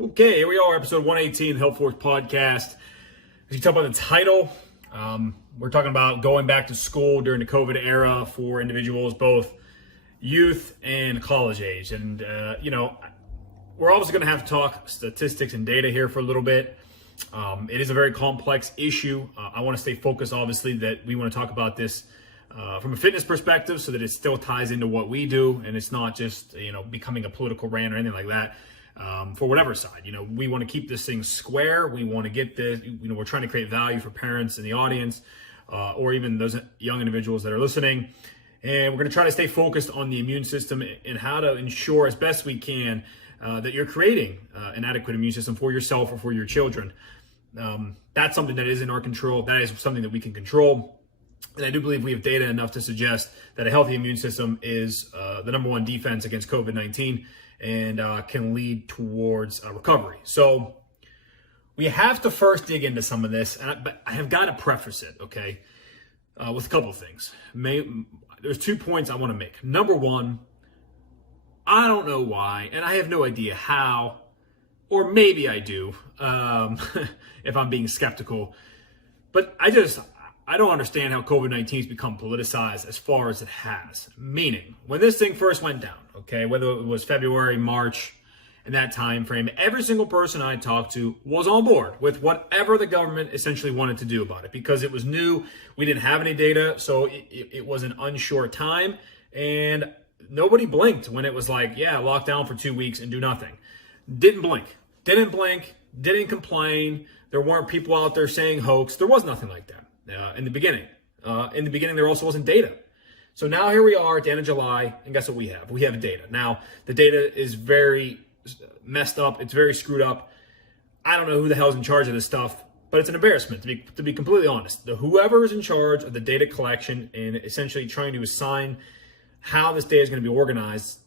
Okay, here we are, episode 118, HealthForce podcast. As you talk about the title, we're talking about going back to school during the COVID era for individuals, both youth and college age. And, we're obviously going to have to talk statistics and data here for a little bit. It is a very complex issue. I want to stay focused, obviously, that we want to talk about this from a fitness perspective so that it still ties into what we do and it's not just, becoming a political rant or anything like that. For whatever side, we want to keep this thing square. We want to get this, we're trying to create value for parents in the audience, or even those young individuals that are listening. And we're going to try to stay focused on the immune system and how to ensure as best we can that you're creating an adequate immune system for yourself or for your children. That's something that is in our control. That is something that we can control. And I do believe we have data enough to suggest that a healthy immune system is the number one defense against COVID-19 and can lead towards recovery. So we have to first dig into some of this, but I have got to preface it, okay, with a couple of things. There's 2 points I want to make. Number one, I don't know why, and I have no idea how, or maybe I do, if I'm being skeptical, but I don't understand how COVID-19 has become politicized as far as it has. Meaning, when this thing first went down, okay, whether it was February, March, in that time frame, every single person I talked to was on board with whatever the government essentially wanted to do about it because it was new. We didn't have any data, so it was an unsure time, and nobody blinked when it was like, yeah, lock down for 2 weeks and do nothing. Didn't blink, didn't complain. There weren't people out there saying hoax. There was nothing like that. In the beginning. There also wasn't data. So now here we are at the end of July, and guess what we have? We have data. Now, the data is very messed up. It's very screwed up. I don't know who the hell is in charge of this stuff, but it's an embarrassment, to be completely honest. Whoever is in charge of the data collection and essentially trying to assign how this data is going to be organized,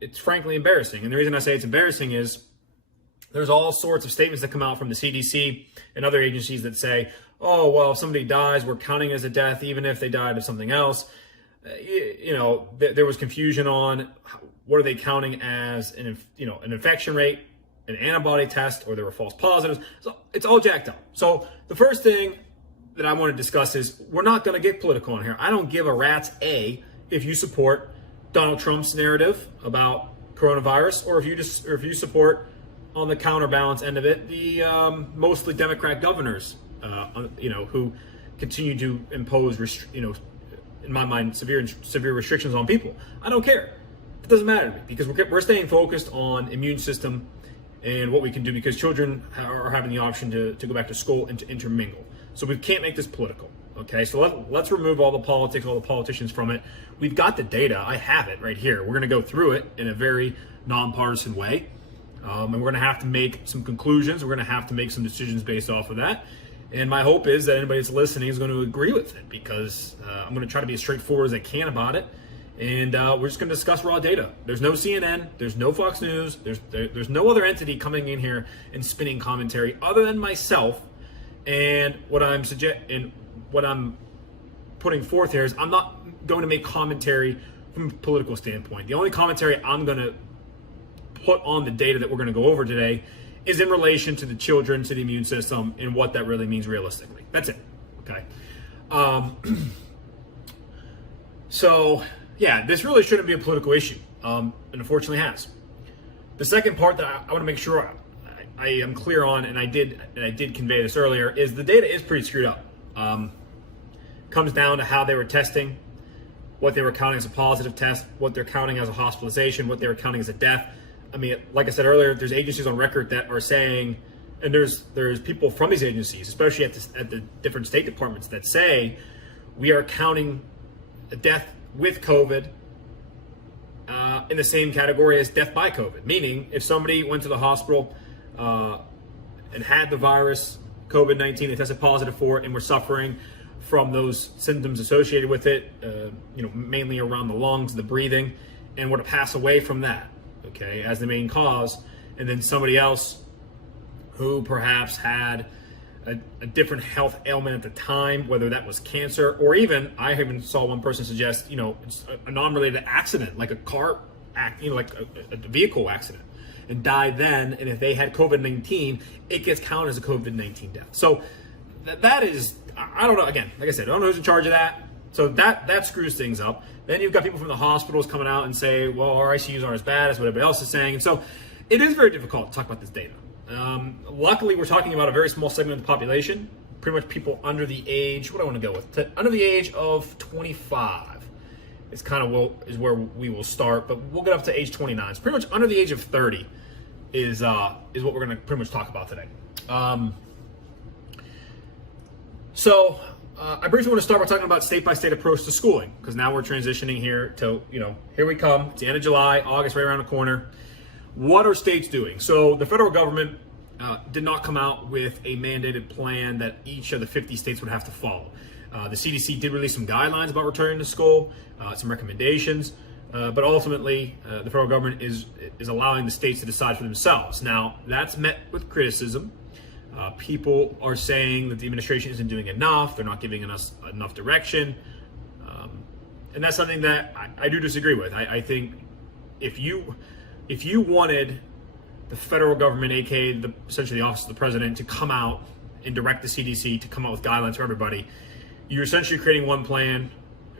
it's frankly embarrassing. And the reason I say it's embarrassing is there's all sorts of statements that come out from the CDC and other agencies that say, oh, well, if somebody dies, we're counting as a death, even if they died of something else. There was confusion on what are they counting as an infection rate, an antibody test, or there were false positives. So it's all jacked up. So the first thing that I want to discuss is we're not going to get political on here. I don't give a rat's A if you support Donald Trump's narrative about coronavirus, or if you support on the counterbalance end of it the mostly Democrat governors. Who continue to impose, in my mind, severe restrictions on people. I don't care. It doesn't matter to me because we're staying focused on immune system and what we can do because children are having the option to go back to school and to intermingle. So we can't make this political. Okay, so let's remove all the politics, all the politicians from it. We've got the data. I have it right here. We're going to go through it in a very nonpartisan way, and we're going to have to make some conclusions. We're going to have to make some decisions based off of that. And my hope is that anybody that's listening is going to agree with it because I'm going to try to be as straightforward as I can about it. And we're just going to discuss raw data. There's no CNN, there's no Fox News, there's no other entity coming in here and spinning commentary other than myself. And what I'm putting forth here is I'm not going to make commentary from a political standpoint. The only commentary I'm going to put on the data that we're going to go over today is in relation to the children, to the immune system, and what that really means realistically. That's it, okay? So, yeah, this really shouldn't be a political issue, and unfortunately has. The second part that I want to make sure I am clear on, and I did convey this earlier, is the data is pretty screwed up. Comes down to how they were testing, what they were counting as a positive test, what they're counting as a hospitalization, what they were counting as a death. I mean, like I said earlier, there's agencies on record that are saying, and there's people from these agencies, especially at the different state departments, that say we are counting a death with COVID in the same category as death by COVID. Meaning, if somebody went to the hospital and had the virus, COVID-19, they tested positive for it, and were suffering from those symptoms associated with it, mainly around the lungs, the breathing, and were to pass away from that, okay, as the main cause, and then somebody else who perhaps had a different health ailment at the time, whether that was cancer, or even, I even saw one person suggest, it's a non-related accident, like a car, like a vehicle accident, and die then, and if they had COVID-19, it gets counted as a COVID-19 death. So that is, I don't know, again, like I said, I don't know who's in charge of that. So that screws things up. Then you've got people from the hospitals coming out and say, well, our ICUs aren't as bad as what everybody else is saying. And so it is very difficult to talk about this data. Luckily, we're talking about a very small segment of the population, pretty much people under the age, what do I want to go with? Under the age of 25 is kind of where we will start, but we'll get up to age 29. So pretty much under the age of 30 is what we're going to pretty much talk about today. I briefly want to start by talking about state-by-state approach to schooling, because now we're transitioning here to, here we come. It's the end of July, August right around the corner. What are states doing? So the federal government did not come out with a mandated plan that each of the 50 states would have to follow. The CDC did release some guidelines about returning to school, some recommendations, but ultimately the federal government is allowing the states to decide for themselves. Now, that's met with criticism. People are saying that the administration isn't doing enough. They're not giving us enough direction. And that's something that I do disagree with. I think if you wanted the federal government, aka essentially the office of the president, to come out and direct the CDC to come out with guidelines for everybody, you're essentially creating one plan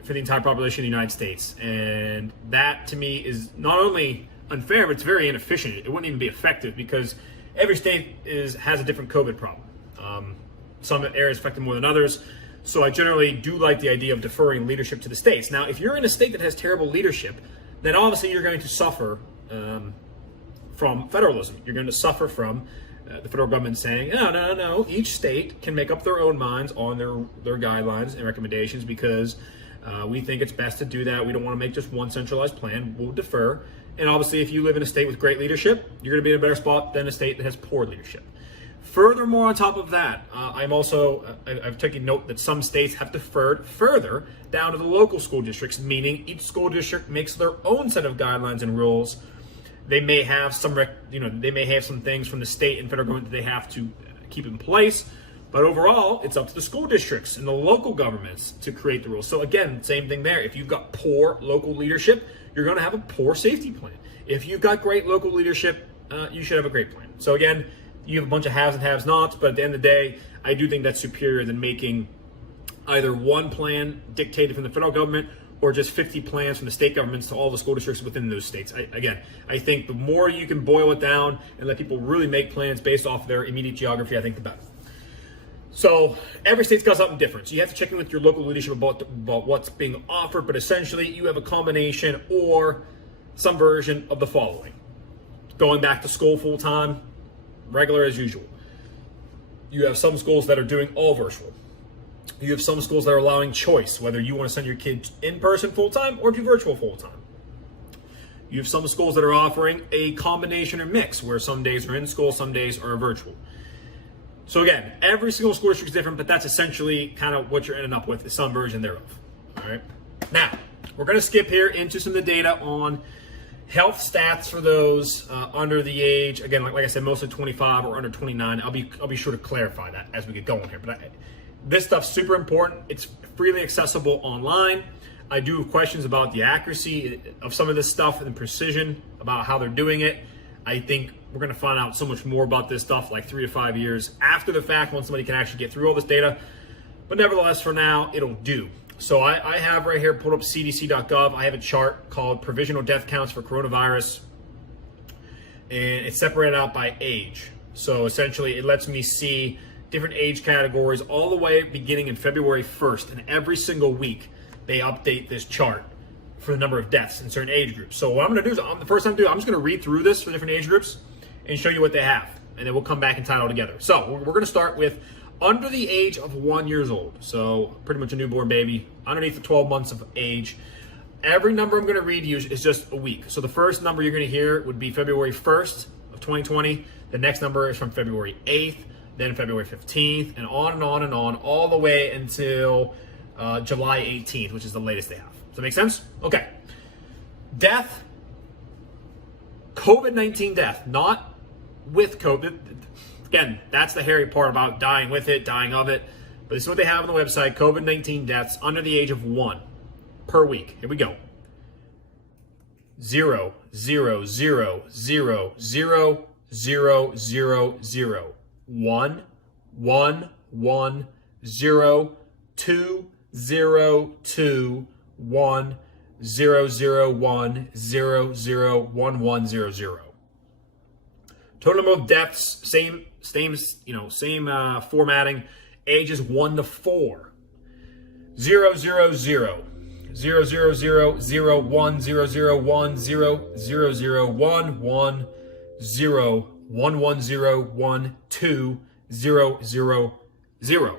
for the entire population of the United States. And that, to me, is not only unfair, but it's very inefficient. It wouldn't even be effective because every state has a different COVID problem. Some areas affected more than others. So I generally do like the idea of deferring leadership to the states. Now, if you're in a state that has terrible leadership, then obviously you're going to suffer from federalism. You're going to suffer from the federal government saying, no, each state can make up their own minds on their guidelines and recommendations because we think it's best to do that. We don't want to make just one centralized plan. We'll defer. And obviously, if you live in a state with great leadership, you're going to be in a better spot than a state that has poor leadership. Furthermore, on top of that, I've taken note that some states have deferred further down to the local school districts, meaning each school district makes their own set of guidelines and rules. They may have some things from the state and federal government that they have to keep in place, but overall, it's up to the school districts and the local governments to create the rules. So again, same thing there. If you've got poor local leadership, you're going to have a poor safety plan. If you've got great local leadership, you should have a great plan. So again, you have a bunch of haves and have-nots, but at the end of the day, I do think that's superior than making either one plan dictated from the federal government or just 50 plans from the state governments to all the school districts within those states. I think the more you can boil it down and let people really make plans based off their immediate geography, I think the better. So every state's got something different. So you have to check in with your local leadership about what's being offered, but essentially you have a combination or some version of the following. Going back to school full-time, regular as usual. You have some schools that are doing all virtual. You have some schools that are allowing choice, whether you want to send your kids in person full-time or do virtual full-time. You have some schools that are offering a combination or mix, where some days are in school, some days are virtual. So again, every single school district is different, but that's essentially kind of what you're ending up with, is some version thereof. All right. Now, we're going to skip here into some of the data on health stats for those under the age. Again, like I said, mostly 25 or under 29. I'll be sure to clarify that as we get going here. But this stuff's super important. It's freely accessible online. I do have questions about the accuracy of some of this stuff and the precision about how they're doing it. I think we're going to find out so much more about this stuff like 3 to 5 years after the fact, when somebody can actually get through all this data. But nevertheless, for now, it'll do. So I have right here pulled up cdc.gov. I have a chart called Provisional Death Counts for Coronavirus, and it's separated out by age. So essentially, it lets me see different age categories all the way beginning in February 1st. And every single week, they update this chart for the number of deaths in certain age groups. So what I'm going to do is, the first time I'm just going to read through this for different age groups and show you what they have. And then we'll come back and tie it all together. So we're going to start with under the age of 1 year old. So pretty much a newborn baby, underneath the 12 months of age. Every number I'm going to read you is just a week. So the first number you're going to hear would be February 1st of 2020. The next number is from February 8th, then February 15th, and on and on and on, all the way until July 18th, which is the latest they have. Does that make sense? Okay. Death, COVID-19 death, not with COVID. Again, that's the hairy part about dying with it, dying of it. But this is what they have on the website, COVID-19 deaths under the age of 1 per week. Here we go. 0, 0, 0, 0, 0, 0, 0, 0, 1, 1, 1, 0, 2, 0, 2, 1, 0, 0, 1, 0, 0, 1, 1, 0, 0. Total number of deaths, same formatting, ages 1 to 4. 0, 0, 0. 0, 0, 0, 0, 1, 0, 0, 1, 0, 0, 0, 1, 1, 0, 1, 1, 0, 1, 2, 0, 0, 0.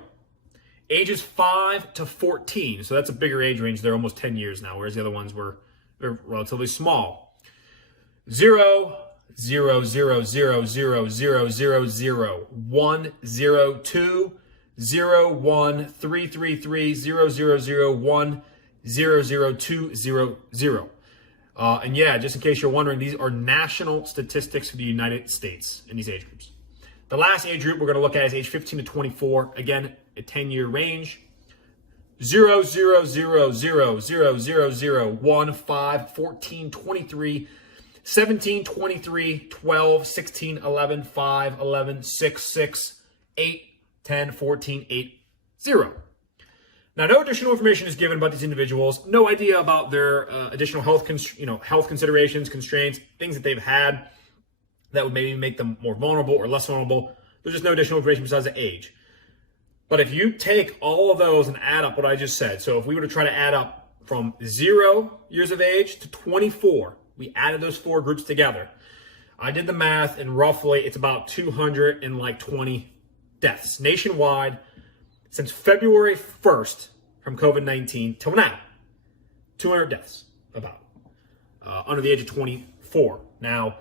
Ages 5 to 14. So that's a bigger age range. They're almost 10 years now, whereas the other ones they're relatively small. 0, 0, 0, 0, 0, 0, 0, 0, 1, 0, 2, 0, 1, 3, 3, 3, 0, 0, 0, 1, 0, 0, 2, 0, 0. And yeah, just in case you're wondering, these are national statistics for the United States in these age groups. The last age group we're going to look at is age 15 to 24. Again, a 10-year range. 0, 0, 0, 0, 0, 0, 0, 1, 5, 14, 23, 17, 23, 12, 16, 11, 5, 11, 6, 6, 8, 10, 14, 8, 0. Now, no additional information is given about these individuals. No idea about their additional health considerations, constraints, things that they've had that would maybe make them more vulnerable or less vulnerable. There's just no additional information besides the age. But if you take all of those and add up what I just said, so if we were to try to add up from 0 years of age to 24, we added those 4 groups together. I did the math, and roughly it's about 220 deaths nationwide since February 1st from COVID-19 till now. 200 deaths about under the age of 24. Now,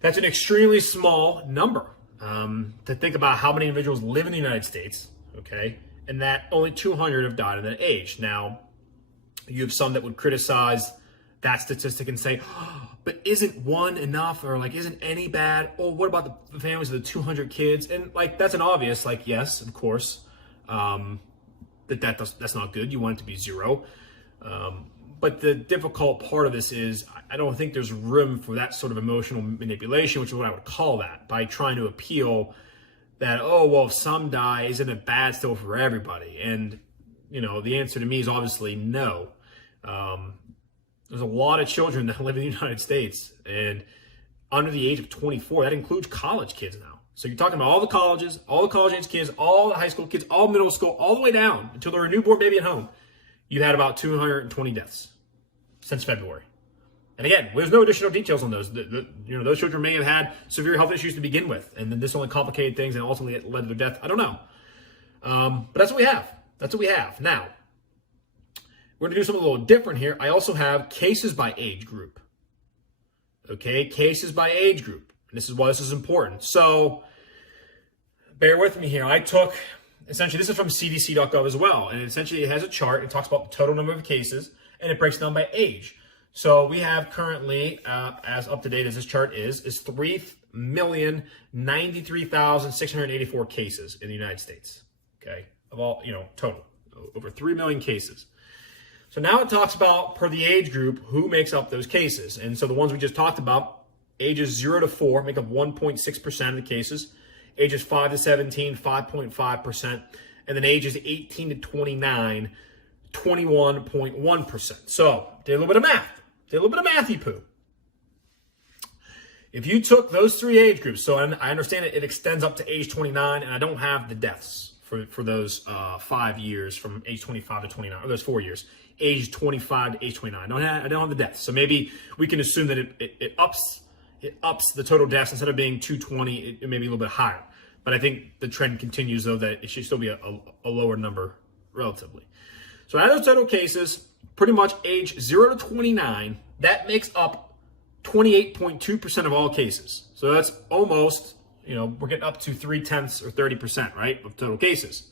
that's an extremely small number to think about how many individuals live in the United States, okay, and that only 200 have died at that age. Now, you have some that would criticize that statistic and say, oh, but isn't one enough, or like, isn't any bad? Oh, what about the families of the 200 kids? And like, that's an obvious, like, yes, of course, that's not good. You want it to be 0. But the difficult part of this is I don't think there's room for that sort of emotional manipulation, which is what I would call that, by trying to appeal that, oh, well, if some die, isn't it bad still for everybody? And, the answer to me is obviously no. There's a lot of children that live in the United States, and under the age of 24, that includes college kids now. So you're talking about all the colleges, all the college-age kids, all the high school kids, all middle school, all the way down until they're a newborn baby at home. You had about 220 deaths since February. And again, there's no additional details on those. Those children may have had severe health issues to begin with, and then this only complicated things and ultimately it led to their death. I don't know. But that's what we have. That's what we have. Now, we're going to do something a little different here. I also have cases by age group. Okay, cases by age group. And this is why this is important. So, bear with me here. I took, essentially, this is from cdc.gov as well. And essentially, it has a chart. It talks about the total number of cases, and it breaks down by age. So, we have currently, as up to date as this chart is 3,093,684 cases in the United States. Okay, of all, total. Over 3 million cases. So now it talks about, per the age group, who makes up those cases. And so the ones we just talked about, ages 0 to 4 make up 1.6% of the cases. Ages 5 to 17, 5.5%. And then ages 18 to 29, 21.1%. So, did a little bit of math. Did a little bit of mathy poo. If you took those 3 age groups, so I understand it extends up to age 29, and I don't have the deaths for those 5 years from age 25 to 29, or those 4 years, age 25 to age 29. I don't have the deaths. So maybe we can assume that it ups the total deaths. Instead of being 220, it may be a little bit higher. But I think the trend continues, though, that it should still be a lower number relatively. So out of those total cases, pretty much age 0 to 29, that makes up 28.2% of all cases. So that's almost, we're getting up to 0.3 or 30%, right, of total cases.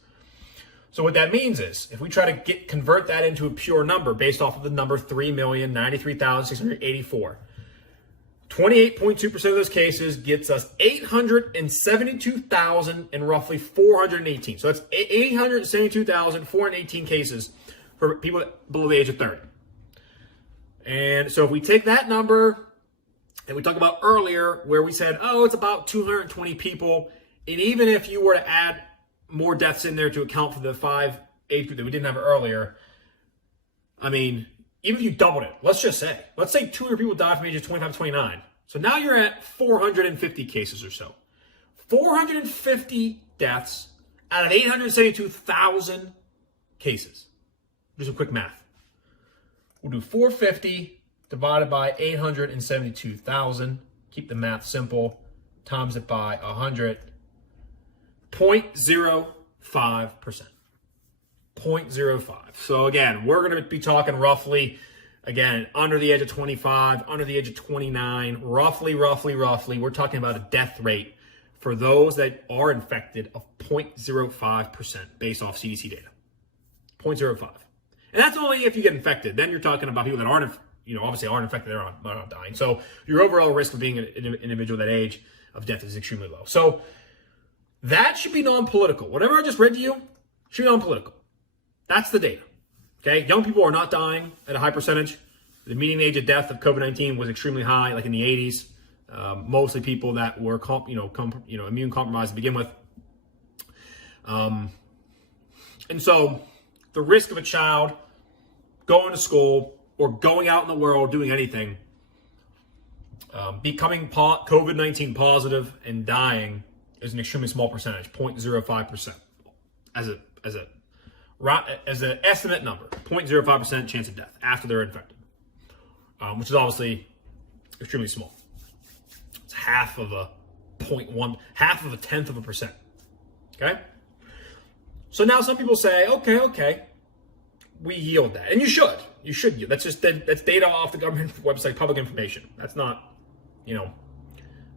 So what that means is, if we try to convert that into a pure number based off of the number 3,093,684, 28.2% of those cases gets us 872,000 and roughly 418. So that's 872,418 cases for people below the age of 30. And so if we take that number and we talked about earlier where we said, oh, it's about 220 people. And even if you were to add more deaths in there to account for the 5 age group that we didn't have earlier, I mean, even if you doubled it, let's say 200 people died from ages 25 to 29. So now you're at 450 cases or so. 450 deaths out of 872,000 cases. Do some quick math. We'll do 450 divided by 872,000. Keep the math simple. Times it by 100. 0.05%. 0.05. So again, we're going to be talking roughly, again, under the age of 25, under the age of 29, roughly, we're talking about a death rate for those that are infected of 0.05% based off CDC data. 0.05. And that's only if you get infected. Then you're talking about people that aren't, obviously aren't infected, they're not dying. So your overall risk of being an individual that age of death is extremely low. So that should be non-political. Whatever I just read to you should be non-political. That's the data. Okay, young people are not dying at a high percentage. The median age of death of COVID-19 was extremely high, like in the 80s. Mostly people that were, immune compromised to begin with. And so the risk of a child going to school or going out in the world doing anything, becoming COVID-19 positive and dying is an extremely small percentage, 0.05%, as an estimate number, 0.05% chance of death after they're infected, which is obviously extremely small. It's half of a 0.1%. Okay? So now some people say, okay, we yield that. And you should. You should yield. That's data off the government website, public information. That's not, not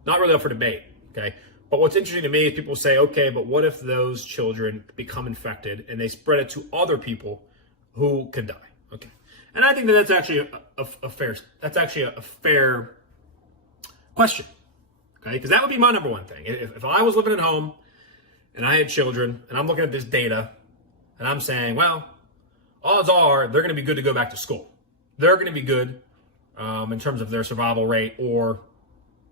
really up for debate. Okay? But what's interesting to me is people say, okay, but what if those children become infected and they spread it to other people who could die? Okay. And I think that that's actually a fair question. Okay? Because that would be my number one thing. If I was living at home and I had children and I'm looking at this data and I'm saying, well, odds are they're going to be good to go back to school. They're going to be good in terms of their survival rate or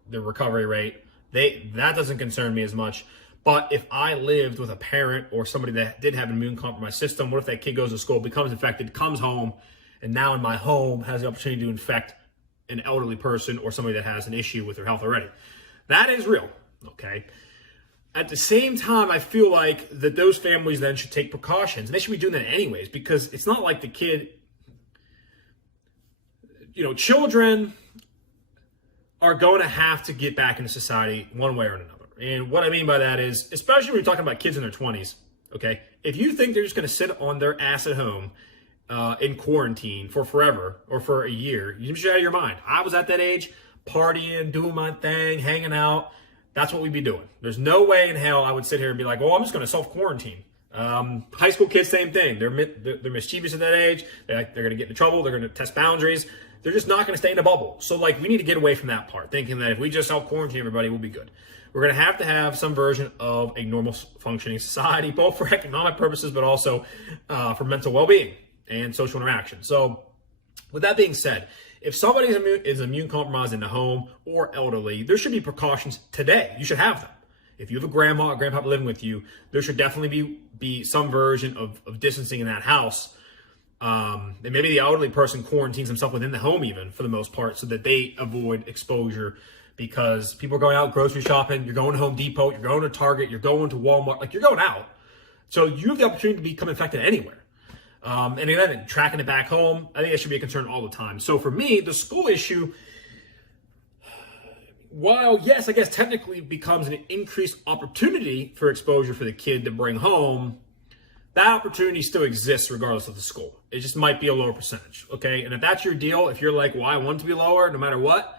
their recovery rate. That doesn't concern me as much. But if I lived with a parent or somebody that did have an immune compromised system, what if that kid goes to school, becomes infected, comes home, and now in my home has the opportunity to infect an elderly person or somebody that has an issue with their health already? That is real, okay? At the same time, I feel like that those families then should take precautions. And they should be doing that anyways, because it's not like the kid, children are going to have to get back into society one way or another. And what I mean by that is, especially when you're talking about kids in their 20s, okay? If you think they're just going to sit on their ass at home in quarantine for forever or for a year, you should out of your mind. I was at that age, partying, doing my thing, hanging out. That's what we'd be doing. There's no way in hell I would sit here and be like, well, I'm just going to self-quarantine. High school kids, same thing. They're mischievous at that age. They're going to get into trouble. They're going to test boundaries. They're just not going to stay in a bubble. So, we need to get away from that part, thinking that if we just self-quarantine everybody, we'll be good. We're going to have some version of a normal functioning society, both for economic purposes, but also for mental well-being and social interaction. So, with that being said, if somebody is immune compromised in the home or elderly, there should be precautions today. You should have them. If you have a grandma or grandpa living with you, there should definitely be some version of distancing in that house. And maybe the elderly person quarantines himself within the home even for the most part so that they avoid exposure, because people are going out grocery shopping, you're going to Home Depot, you're going to Target, you're going to Walmart, you're going out. So you have the opportunity to become infected anywhere. And then tracking it back home, I think that should be a concern all the time. So for me, the school issue, while yes, I guess technically becomes an increased opportunity for exposure for the kid to bring home, that opportunity still exists regardless of the school. It just might be a lower percentage, okay? And if that's your deal, if you're like, well, I want it to be lower no matter what,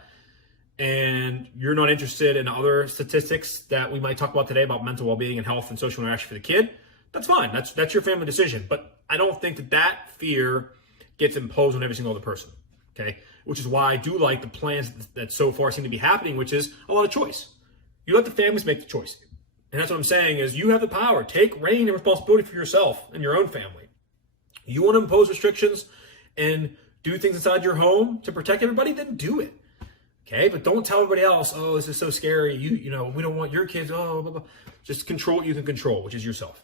and you're not interested in other statistics that we might talk about today about mental well-being and health and social interaction for the kid, that's fine. That's your family decision. But I don't think that fear gets imposed on every single other person, okay? Which is why I do like the plans that so far seem to be happening, which is a lot of choice. You let the families make the choice. And that's what I'm saying is you have the power. Take reign and responsibility for yourself and your own family. You want to impose restrictions and do things inside your home to protect everybody, then do it. Okay, but don't tell everybody else, oh, this is so scary. You know, we don't want your kids. Oh, blah, blah. Just control what you can control, which is yourself.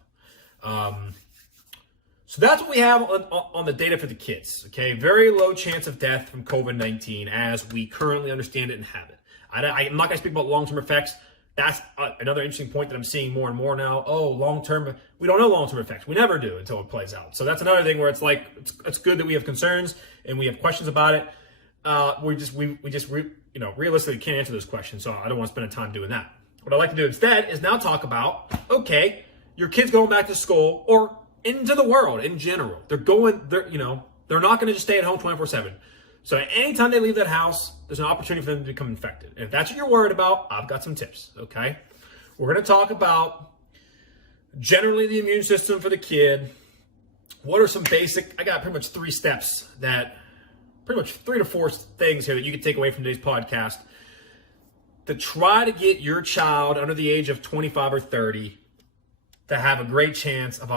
So that's what we have on the data for the kids. Okay, very low chance of death from COVID-19 as we currently understand it and have it. I'm not going to speak about long-term effects. That's another interesting point that I'm seeing more and more now. Oh, long-term, we don't know long-term effects. We never do until it plays out. So that's another thing where it's like, it's good that we have concerns and we have questions about it. Realistically can't answer those questions. So I don't want to spend time doing that. What I'd like to do instead is now talk about, okay, your kids going back to school or into the world in general. They're not going to just stay at home 24/7. So anytime they leave that house, there's an opportunity for them to become infected. And if that's what you're worried about, I've got some tips, okay? We're going to talk about generally the immune system for the kid. What are some I got pretty much 3 steps pretty much 3 to 4 things here that you can take away from today's podcast to try to get your child under the age of 25 or 30 to have a great chance of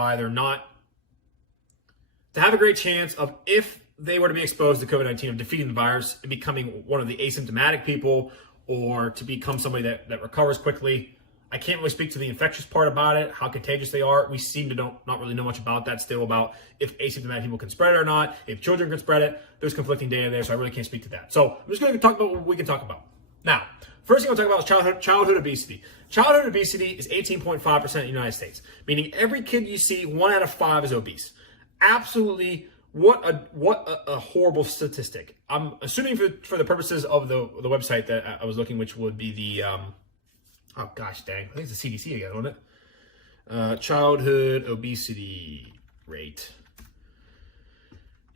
if they were to be exposed to COVID-19, of defeating the virus and becoming one of the asymptomatic people, or to become somebody that recovers quickly. I can't really speak to the infectious part about it, how contagious they are. We seem to not really know much about that still, about if asymptomatic people can spread it or not, if children can spread it. There's conflicting data there, so I really can't speak to that. So I'm just going to talk about what we can talk about. Now, first thing I'll talk about is childhood obesity. Childhood obesity is 18.5% in the United States, meaning every kid you see, 1 out of 5 is obese. Absolutely, what a horrible statistic. I'm assuming for the purposes of the website that I was looking, which would be the, oh gosh dang, I think it's the CDC again, wasn't it? Childhood obesity rate.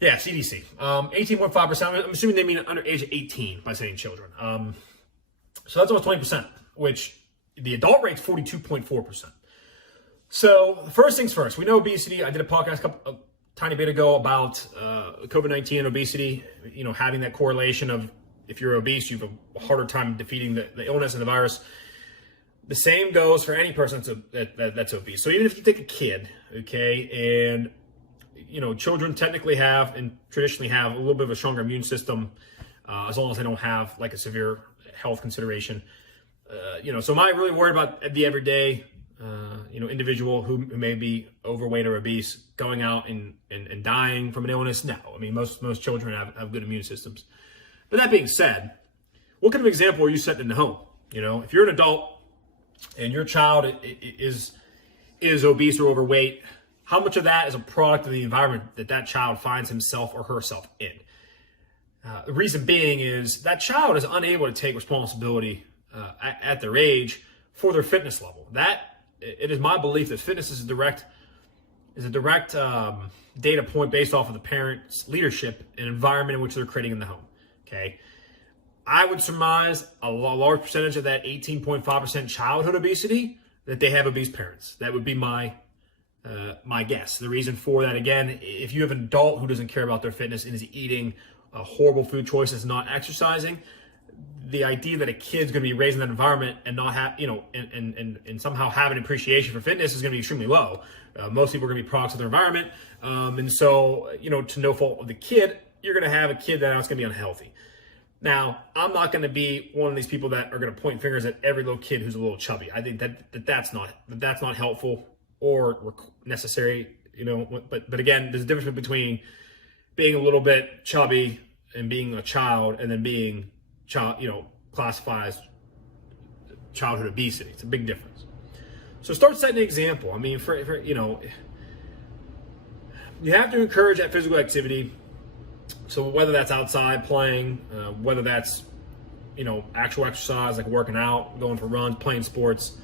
Yeah, CDC. 18.5%. I'm assuming they mean under age of 18 by saying children. So that's almost 20%, which the adult rate's 42.4%. So first things first, we know obesity. I did a podcast a tiny bit ago about COVID-19 and obesity, having that correlation of if you're obese, you have a harder time defeating the illness and the virus. The same goes for any person that's obese. So even if you take a kid, okay, and children technically have and traditionally have a little bit of a stronger immune system, as long as they don't have like a severe health consideration. So am I really worried about the everyday, individual who may be overweight or obese going out and dying from an illness? No. I mean, most children have good immune systems. But that being said, what kind of example are you setting in the home? If you're an adult and your child is obese or overweight, how much of that is a product of the environment that child finds himself or herself in? The reason being is that child is unable to take responsibility at their age for their fitness level. It is my belief that fitness is a direct data point based off of the parents' leadership and environment in which they're creating in the home. Okay, I would surmise a large percentage of that 18.5% childhood obesity that they have obese parents. That would be my guess. The reason for that, again, if you have an adult who doesn't care about their fitness and is eating horrible food choices, not exercising, the idea that a kid's going to be raised in that environment and not have, and somehow have an appreciation for fitness is going to be extremely low. Most people are going to be products of their environment. And so, to no fault of the kid, you're going to have a kid that's going to be unhealthy. Now, I'm not going to be one of these people that are going to point fingers at every little kid who's a little chubby. I think that's not helpful or necessary, but again, there's a difference between being a little bit chubby and being a child, and then being classified as childhood obesity. It's a big difference. So start setting an example. I mean, for you have to encourage that physical activity. So whether that's outside playing, whether that's actual exercise like working out, going for runs, playing sports,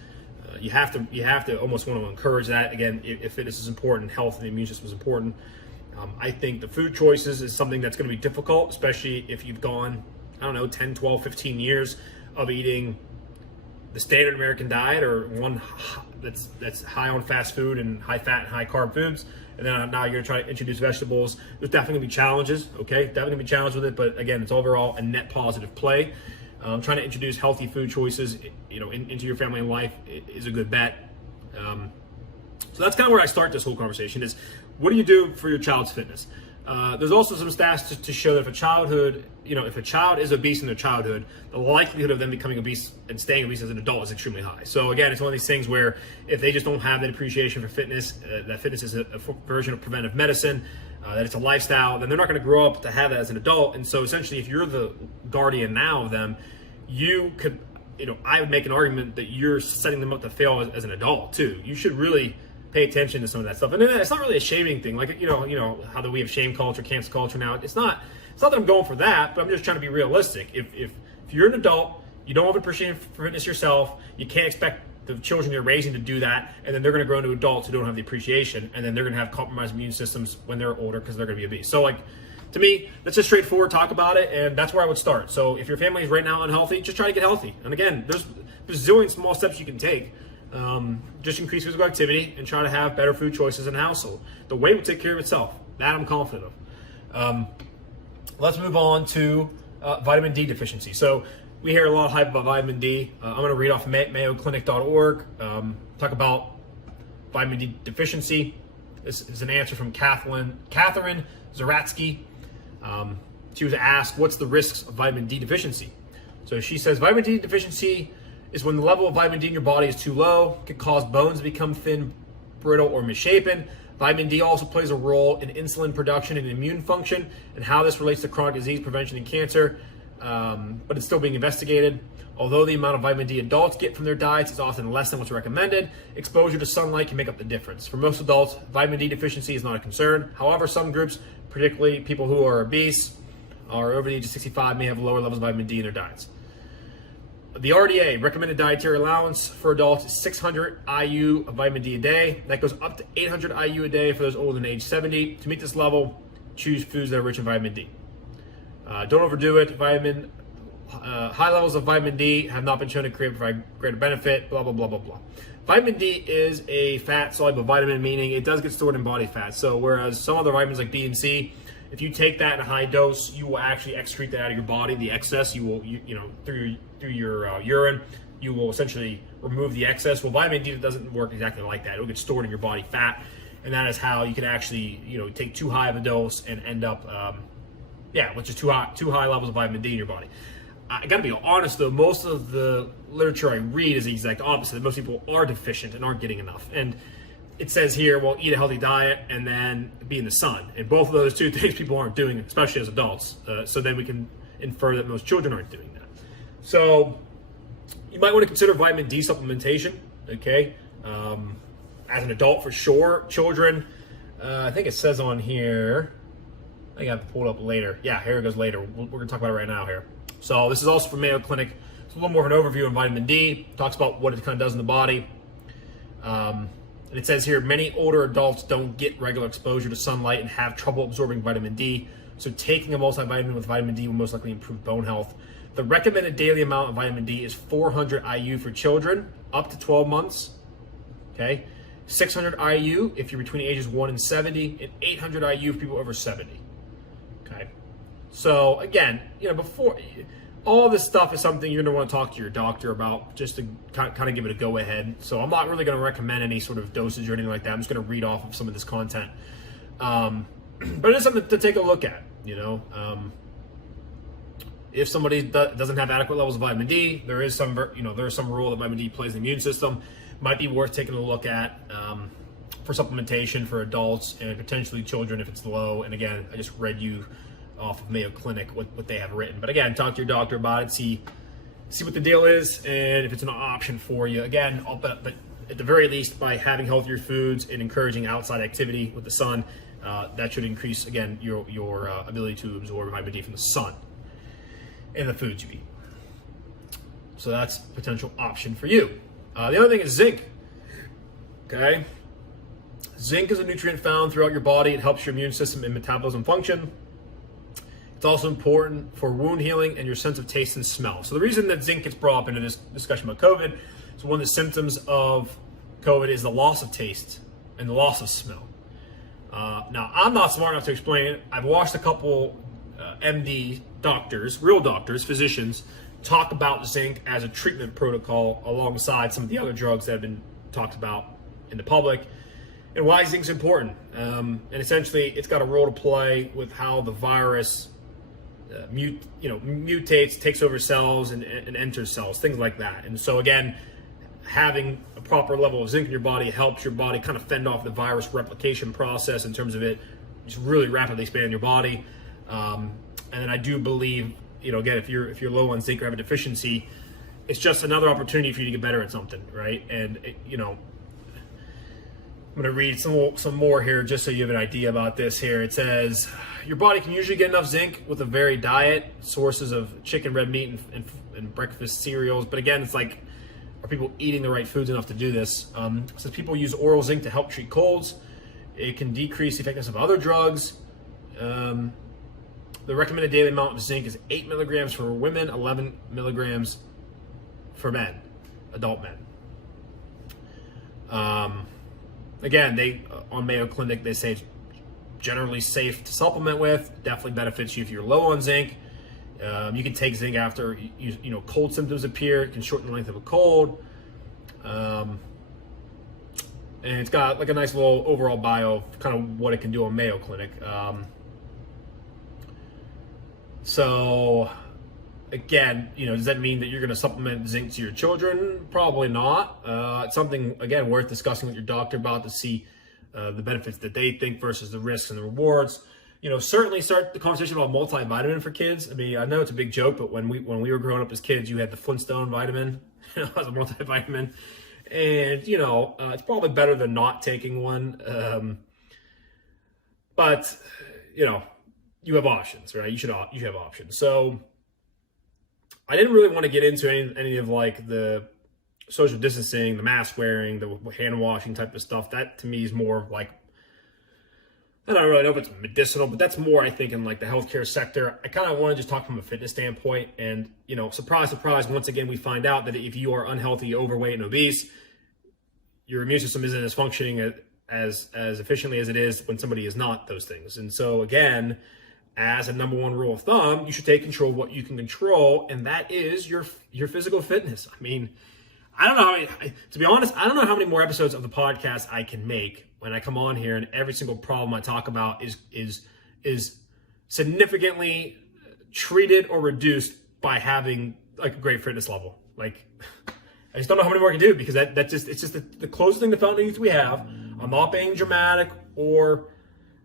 you have to almost want to encourage that. Again, if fitness is important, health and the immune system is important. I think the food choices is something that's going to be difficult, especially if you've gone, 10, 12, 15 years of eating the standard American diet, or one that's high on fast food and high fat and high carb foods. And then now you're going to try to introduce vegetables. There's definitely going to be challenges, okay? Definitely going to be challenges with it, but again, it's overall a net positive play. Trying to introduce healthy food choices, into your family and life is a good bet. So that's kind of where I start this whole conversation is, what do you do for your child's fitness? There's also some stats to show that if a child is obese in their childhood, the likelihood of them becoming obese and staying obese as an adult is extremely high. So again, it's one of these things where if they just don't have that appreciation for fitness, that fitness is a version of preventive medicine, that it's a lifestyle, then they're not going to grow up to have that as an adult. And so essentially, if you're the guardian now of them, you could, I would make an argument that you're setting them up to fail as an adult too. You should really pay attention to some of that stuff. And it's not really a shaming thing, like how that we have shame culture, cancel culture now. It's not that I'm going for that, but I'm just trying to be realistic. If you're an adult, you don't have appreciation for fitness yourself, you can't expect the children you're raising to do that, and then they're going to grow into adults who don't have the appreciation, and then they're going to have compromised immune systems when they're older because they're going to be obese. So to me, that's just straightforward, talk about it, and that's where I would start. So if your family is right now unhealthy, just try to get healthy. And again, there's a zillion small steps you can take. Just increase physical activity and try to have better food choices in the household. The weight will take care of itself. That I'm confident of. Let's move on to vitamin D deficiency. So we hear a lot of hype about vitamin D. I'm going to read off mayoclinic.org, talk about vitamin D deficiency. This is an answer from Catherine Zaratsky. She was asked, what's the risks of vitamin D deficiency? So she says, vitamin D deficiency is when the level of vitamin D in your body is too low, can cause bones to become thin, brittle, or misshapen. Vitamin D also plays a role in insulin production and immune function and how this relates to chronic disease prevention and cancer, but it's still being investigated. Although the amount of vitamin D adults get from their diets is often less than what's recommended, exposure to sunlight can make up the difference. For most adults, vitamin D deficiency is not a concern. However, some groups, particularly people who are obese or over the age of 65, may have lower levels of vitamin D in their diets. The RDA, recommended dietary allowance for adults, is 600 IU of vitamin D a day. That goes up to 800 IU a day for those older than age 70. To meet this level, choose foods that are rich in vitamin D. Don't overdo it. High levels of vitamin D have not been shown to provide greater benefit, blah, blah, blah, blah, blah. Vitamin D is a fat-soluble vitamin, meaning it does get stored in body fat. So whereas some other vitamins like B and C, if you take that in a high dose, you will actually excrete that out of your body. The excess, through your urine, you will essentially remove the excess. Well, vitamin D doesn't work exactly like that. It'll get stored in your body fat, and that is how you can actually, take too high of a dose and end up, with just too high levels of vitamin D in your body. I got to be honest though, most of the literature I read is the exact opposite. Most people are deficient and aren't getting enough. And it says here, well, eat a healthy diet and then be in the sun. And both of those two things people aren't doing, especially as adults. So then we can infer that most children aren't doing that. So you might want to consider vitamin D supplementation, okay? As an adult for sure. Children, I think it says on here, I think I have to pull it up later. Yeah, here it goes later. We're going to talk about it right now here. So this is also from Mayo Clinic. It's a little more of an overview on vitamin D. Talks about what it kind of does in the body. And it says here, many older adults don't get regular exposure to sunlight and have trouble absorbing vitamin D. So taking a multivitamin with vitamin D will most likely improve bone health. The recommended daily amount of vitamin D is 400 IU for children up to 12 months. Okay, 600 IU if you're between ages 1 and 70, and 800 IU for people over 70. Okay, so again, before all this stuff is something you're going to want to talk to your doctor about, just to kind of give it a go ahead. So I'm not really going to recommend any sort of dosage or anything like that. I'm just going to read off of some of this content, but it is something to take a look at. If somebody doesn't have adequate levels of vitamin D, there is some rule that vitamin D plays in the immune system. Might be worth taking a look at for supplementation for adults and potentially children if it's low. And again, I just read you off of Mayo Clinic what they have written. But again, talk to your doctor about it, see what the deal is, and if it's an option for you. Again, but at the very least, by having healthier foods and encouraging outside activity with the sun, that should increase, again, your ability to absorb vitamin D from the sun and the foods you eat. So that's a potential option for you. The other thing is zinc. Okay, zinc is a nutrient found throughout your body. It helps your immune system and metabolism function. It's also important for wound healing and your sense of taste and smell. So the reason that zinc gets brought up into this discussion about COVID is one of the symptoms of COVID is the loss of taste and the loss of smell. Now, I'm not smart enough to explain it. I've watched a couple MD doctors, real doctors, physicians, talk about zinc as a treatment protocol alongside some of the other drugs that have been talked about in the public. and why zinc's important. And essentially, it's got a role to play with how the virus mutates, takes over cells, and enters cells, things like that. And so again, having a proper level of zinc in your body helps your body kind of fend off the virus replication process in terms of it just really rapidly expanding your body. And then I do believe, again, if you're low on zinc or have a deficiency, it's just another opportunity for you to get better at something, right? And I'm going to read some more here just so you have an idea about this here. It says, your body can usually get enough zinc with a varied diet, sources of chicken, red meat, and breakfast cereals. But again, it's like, are people eating the right foods enough to do this? It says people use oral zinc to help treat colds. It can decrease the effectiveness of other drugs. The recommended daily amount of zinc is 8 milligrams for women, 11 milligrams for men, adult men. Again, on Mayo Clinic, they say it's generally safe to supplement with, definitely benefits you if you're low on zinc. You can take zinc after cold symptoms appear. It can shorten the length of a cold. And it's got like a nice little overall bio of kind of what it can do on Mayo Clinic. So again, does that mean that you're going to supplement zinc to your children? Probably not. It's something, again, worth discussing with your doctor about to see the benefits that they think versus the risks and the rewards. Certainly start the conversation about multivitamin for kids. I mean, I know it's a big joke, but when we were growing up as kids, you had the Flintstone vitamin as a multivitamin. And, it's probably better than not taking one. But, you have options, right? You should have options. So I didn't really want to get into any of like the social distancing, the mask wearing, the hand washing type of stuff. That to me is more like, I don't really know if it's medicinal, but that's more, I think, in like the healthcare sector. I kind of want to just talk from a fitness standpoint. And, surprise, surprise, once again, we find out that if you are unhealthy, overweight, and obese, your immune system isn't as functioning as efficiently as it is when somebody is not those things. And so again, as a number one rule of thumb, you should take control of what you can control, and that is your physical fitness. I mean, I don't know to be honest, I don't know how many more episodes of the podcast I can make when I come on here and every single problem I talk about is significantly treated or reduced by having like a great fitness level. Like, I just don't know how many more I can do, because it's just the closest thing to fountain youth we have. I'm not being dramatic or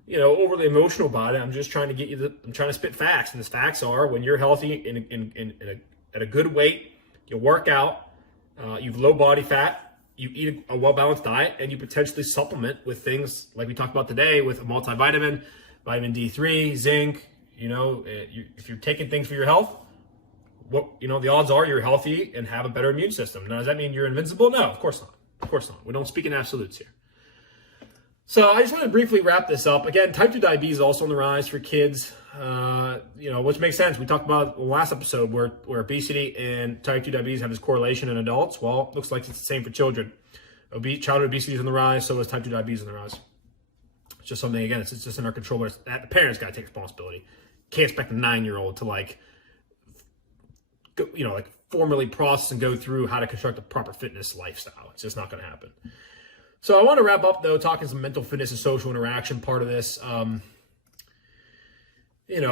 overly emotional about it. I'm just trying to get you I'm trying to spit facts. And the facts are, when you're healthy at a good weight, you work out, you've low body fat, you eat a well-balanced diet, and you potentially supplement with things like we talked about today with a multivitamin, vitamin D3, zinc. If you're taking things for your health, the odds are you're healthy and have a better immune system. Now, does that mean you're invincible? No, of course not. Of course not. We don't speak in absolutes here. So I just want to briefly wrap this up. Again, type 2 diabetes is also on the rise for kids, which makes sense. We talked about the last episode where obesity and type 2 diabetes have this correlation in adults. Well, it looks like it's the same for children. Childhood obesity is on the rise, so is type 2 diabetes on the rise. It's just something, again, it's just in our control, but the parents got to take responsibility. Can't expect a 9-year-old to formally process and go through how to construct a proper fitness lifestyle. It's just not going to happen. So I want to wrap up, though, talking some mental fitness and social interaction part of this. There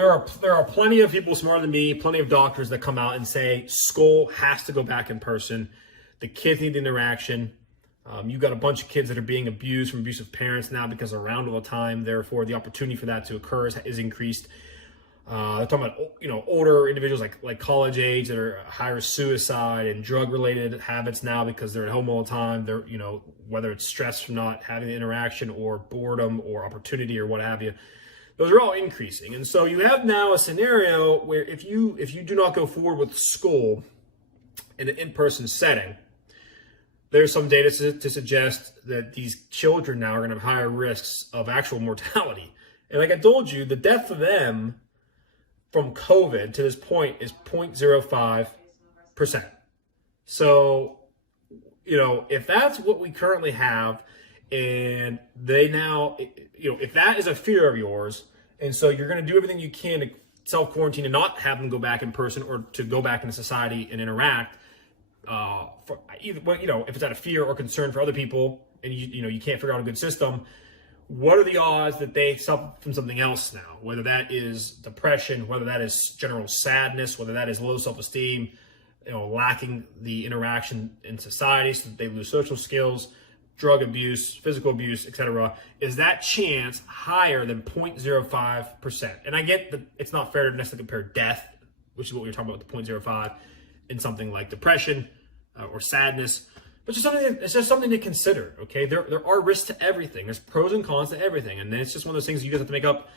are plenty of people smarter than me, plenty of doctors that come out and say school has to go back in person. The kids need the interaction. You've got a bunch of kids that are being abused from abusive parents now because they're around all the time. Therefore, the opportunity for that to occur is increased. They're talking about older individuals like college age that are higher suicide and drug related habits now because they're at home all the time. They're whether it's stress from not having the interaction or boredom or opportunity or what have you, those are all increasing. And so you have now a scenario where if you do not go forward with school in an in-person setting, there's some data to suggest that these children now are going to have higher risks of actual mortality. And like I told you, the death for them from COVID to this point is 0.05%. So, if that's what we currently have, and they now, if that is a fear of yours, and so you're going to do everything you can to self-quarantine and not have them go back in person or to go back into society and interact, for either, if it's out of fear or concern for other people, and you can't figure out a good system, what are the odds that they suffer from something else now? Whether that is depression, whether that is general sadness, whether that is low self-esteem, lacking the interaction in society so that they lose social skills, drug abuse, physical abuse, etc. Is that chance higher than 0.05%? And I get that it's not fair to necessarily compare death, which is what we were talking about with the 0.05, in something like depression or sadness. But it's just something to consider, okay? There are risks to everything. There's pros and cons to everything. And then it's just one of those things you guys have to make up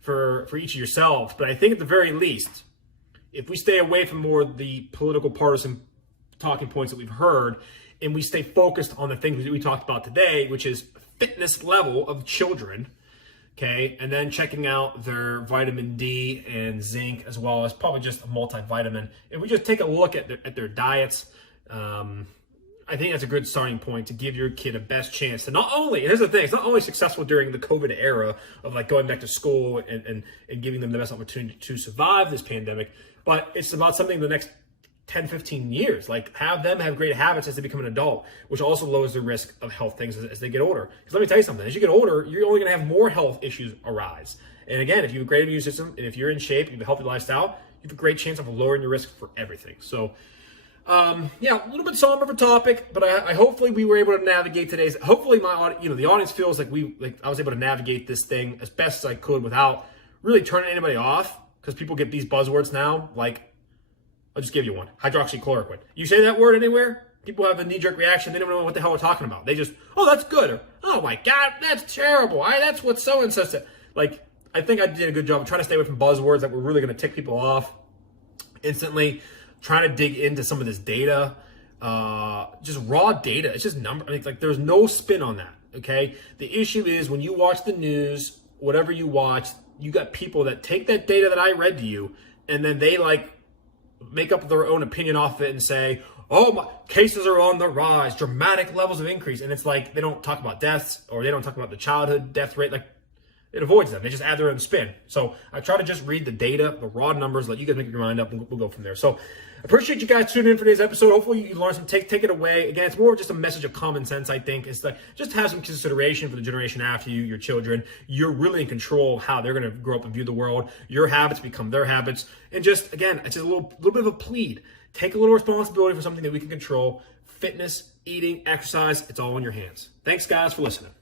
for each of yourselves. But I think at the very least, if we stay away from more of the political partisan talking points that we've heard, and we stay focused on the things that we talked about today, which is fitness level of children, okay? And then checking out their vitamin D and zinc, as well as probably just a multivitamin. If we just take a look at their diets, I think that's a good starting point to give your kid a best chance to not only, and here's the thing, it's not only successful during the COVID era of like going back to school and giving them the best opportunity to survive this pandemic, but it's about something the next 10, 15 years. Like, have them have great habits as they become an adult, which also lowers the risk of health things as they get older. Because let me tell you something, as you get older, you're only going to have more health issues arise. And again, if you have a great immune system, and if you're in shape, you have a healthy lifestyle, you have a great chance of lowering your risk for everything. So, yeah, a little bit somber of a topic, but I hopefully we were able to navigate today's. Hopefully, the audience feels like I was able to navigate this thing as best as I could without really turning anybody off. Because people get these buzzwords now, like, I'll just give you one: hydroxychloroquine. You say that word anywhere, people have a knee-jerk reaction. They don't know what the hell we're talking about. They just, oh, that's good, or oh my God, that's terrible. That's what so-and-so said. Like, I think I did a good job of trying to stay away from buzzwords that were really going to tick people off instantly. Trying to dig into some of this data, just raw data. It's just number. I mean, like, there's no spin on that. Okay. The issue is when you watch the news, whatever you watch, you got people that take that data that I read to you, and then they like make up their own opinion off of it and say, oh, my cases are on the rise, dramatic levels of increase. And it's like, they don't talk about deaths, or they don't talk about the childhood death rate. Like, it avoids them. They just add their own spin. So I try to just read the data, the raw numbers, let you guys make your mind up, and we'll go from there. So I appreciate you guys tuning in for today's episode. Hopefully you learn some, take it away. Again, it's more of just a message of common sense, I think. It's like, just have some consideration for the generation after you, your children. You're really in control of how they're going to grow up and view the world. Your habits become their habits. And just, again, it's just a little bit of a plead. Take a little responsibility for something that we can control. Fitness, eating, exercise, it's all in your hands. Thanks, guys, for listening.